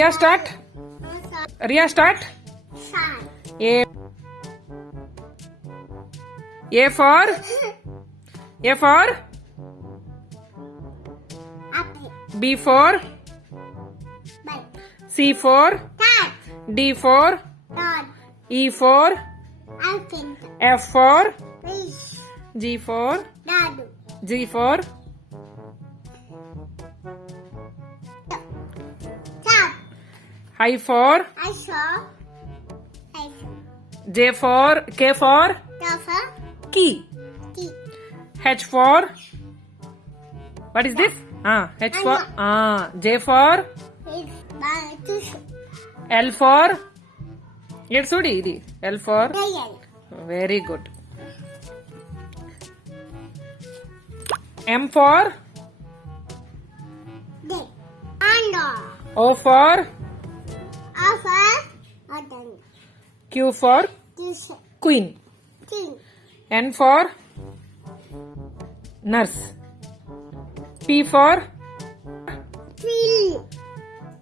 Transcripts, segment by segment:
Ria, start. Ria, start. A. A for. A for. Apple. B for. Ball. C for. Cat. D for. Dog. E for. Elephant. F for. Fish. G for. Dog. G for. Cat. I for. I saw. I J for. K for. saw. Key. Key. H for. What is this? H for. J for. It's Vaisu. L for. It's Sudi. L for. Lion. Very good. M for. Dick. Panda. O for. Alpha. Autumn. Q for. Fish. Queen. King. N for. Nurse. P for. Tree.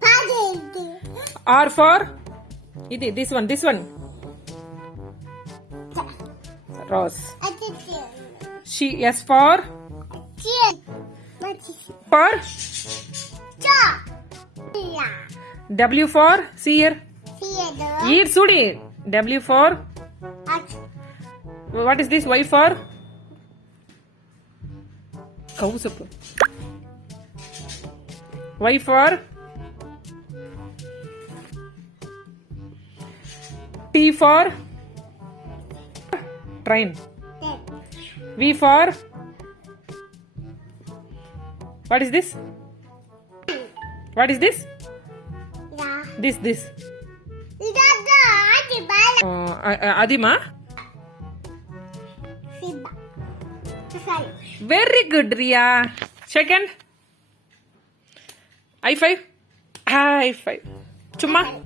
Paddle. R for. This one. Rose. She. S for. Cheer. For. Jaw. Yeah. W for. See here. Theater. Eat Sudi. W for. What is this? Y for. Cow soup. Y for. T for. Train. V for. What is this? What is this? Yeah. This. It's Adima. Very good, Ria. Second. High five. High five. Chumma.